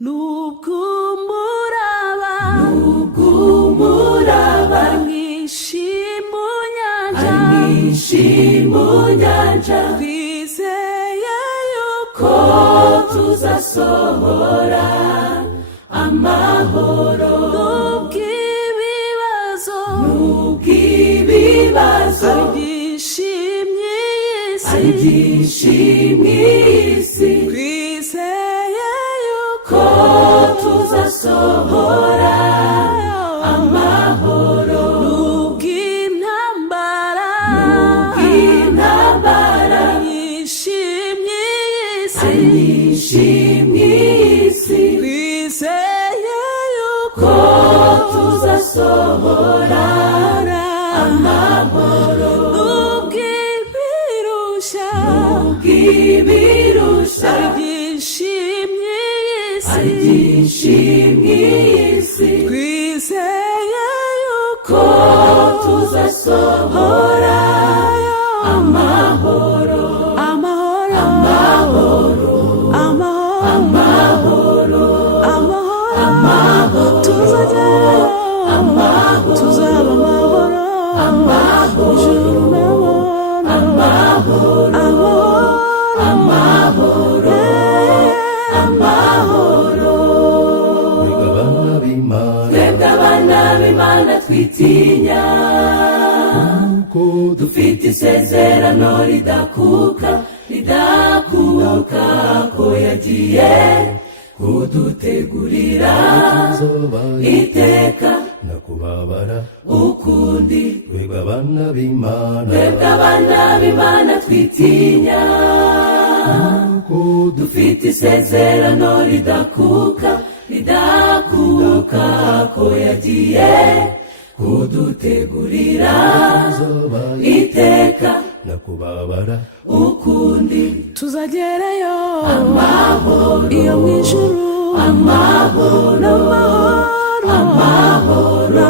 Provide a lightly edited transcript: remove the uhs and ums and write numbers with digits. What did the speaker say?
nubwo umuraba ari mwinshi mu nyanja twizeye yuko tuzasohora amahoro nubwo ibibazo ari byinshi mw'isi twizeye yuko tuzasohora amahoro nubwo intambara nyinshi mw'isi twizeye yuko tuzasohora amahoro nubwo ibirusha ari byinshi mw'isi twizeye yuko tuzasohora amahoro tuzagerayo tuzaba amahoro ijuru amahoro twebwe abana b'Imana twitinya dufite isezerano ridakuka ko yagiye kudutegurira iteka no kubabara ukundi twebwe abana b'Imana twitinya dufite isezerano ridakuka ko yagiye kudutegurira iteka no kubabara ukundi tuzagerayo amahoro iyo mu ijuru amahoro amahoro